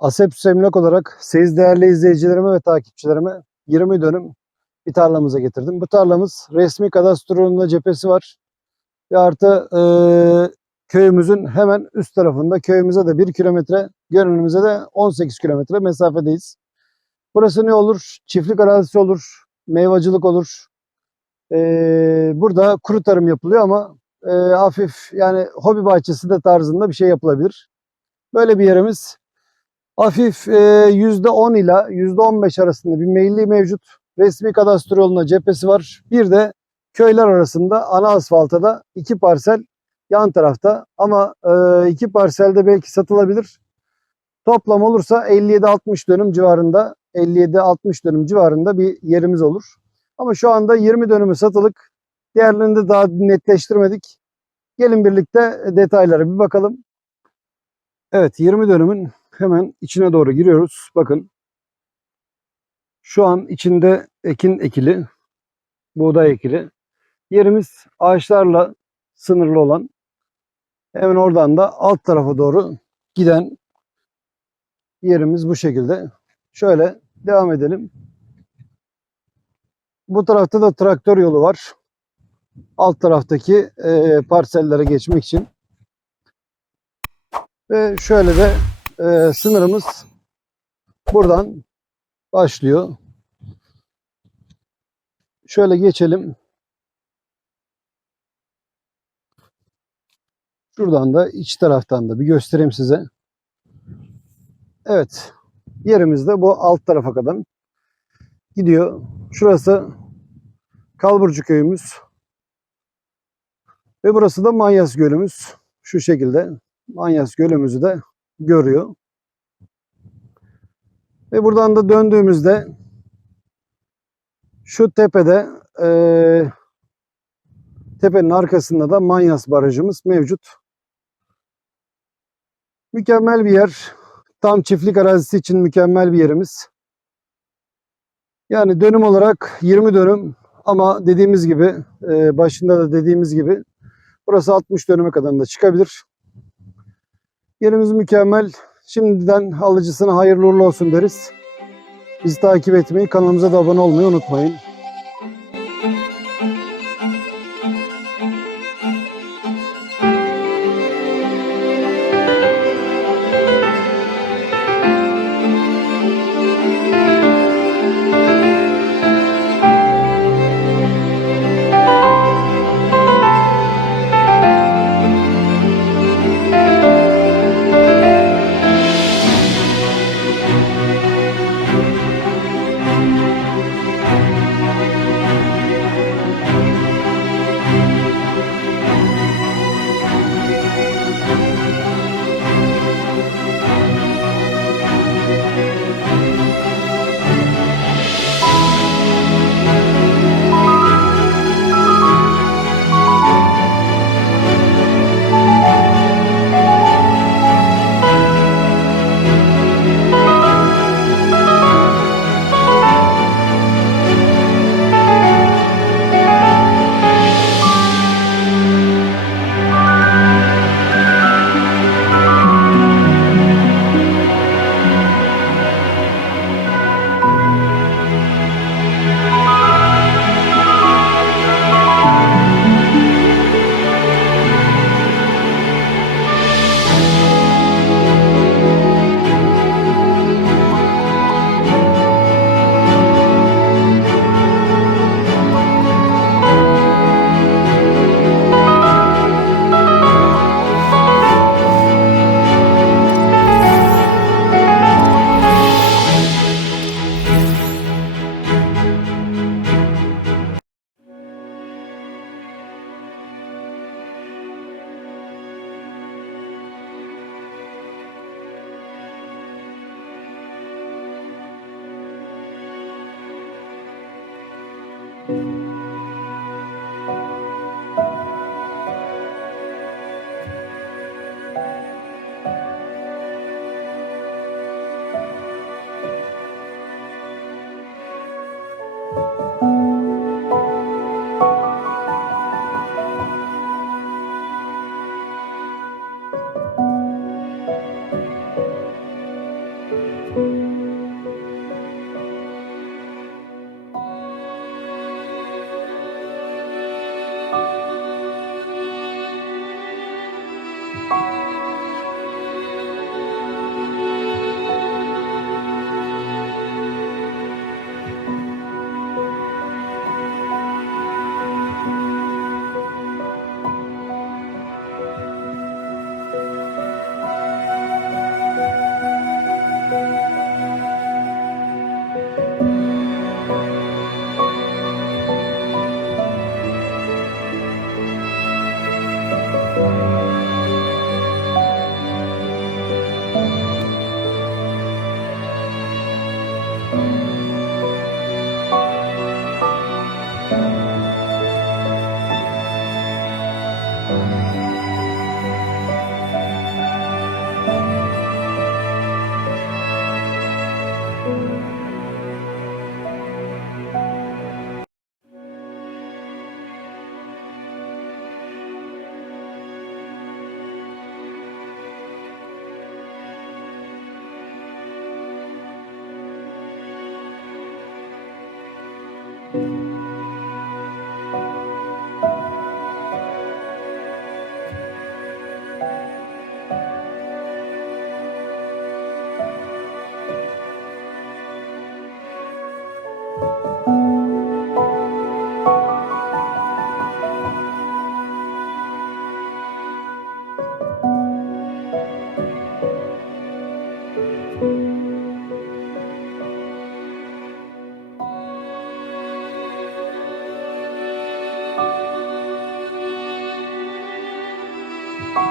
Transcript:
Asepsus Emlak olarak siz değerli izleyicilerime ve takipçilerime 20 dönüm bir tarlamıza getirdim. Bu tarlamız resmi kadastronun cephesi var. Ve artı e, köyümüzün hemen üst tarafında köyümüze de 1 kilometre, gönlümüze de 18 kilometre mesafedeyiz. Burası ne olur? Çiftlik arazisi olur, meyvacılık olur. E, burada kuru tarım yapılıyor ama e, hafif yani hobi bahçesi de tarzında bir şey yapılabilir. Böyle bir yerimiz. Hafif e, %10 ile %15 arasında bir meyilli mevcut. Resmi kadastro yoluna cephesi var. Bir de köyler arasında ana asfalta da iki parsel yan tarafta. Ama e, iki parselde belki satılabilir. Toplam olursa 57-60 dönüm civarında 57-60 dönüm civarında bir yerimiz olur. Ama şu anda 20 dönümü satılık. Diğerlerini de daha netleştirmedik. Gelin birlikte detaylara bir bakalım. Evet 20 dönümün hemen içine doğru giriyoruz. Bakın. Şu an içinde ekin ekili. Buğday ekili. Yerimiz ağaçlarla sınırlı olan. Hemen oradan da alt tarafa doğru giden yerimiz bu şekilde. Şöyle devam edelim. Bu tarafta da traktör yolu var. Alt taraftaki e, parsellere geçmek için. Ve şöyle de e, sınırımız buradan başlıyor. Şöyle geçelim. Şuradan da iç taraftan da bir göstereyim size. Evet. Yerimiz de bu alt tarafa kadar gidiyor. Şurası Kalburcu köyümüz. Ve burası da Manyas Gölümüz. Şu şekilde Manyas Gölümüzü de görüyor. Ve buradan da döndüğümüzde şu tepede eee, tepenin arkasında da Manyas Barajımız mevcut. Mükemmel bir yer. Tam çiftlik arazisi için mükemmel bir yerimiz. Yani dönüm olarak 20 dönüm ama dediğimiz gibi e, başında da dediğimiz gibi burası 60 dönüme kadar da çıkabilir. Yerimiz mükemmel. Şimdiden alıcısına hayırlı uğurlu olsun deriz. Bizi takip etmeyi, kanalımıza da abone olmayı unutmayın. Bye.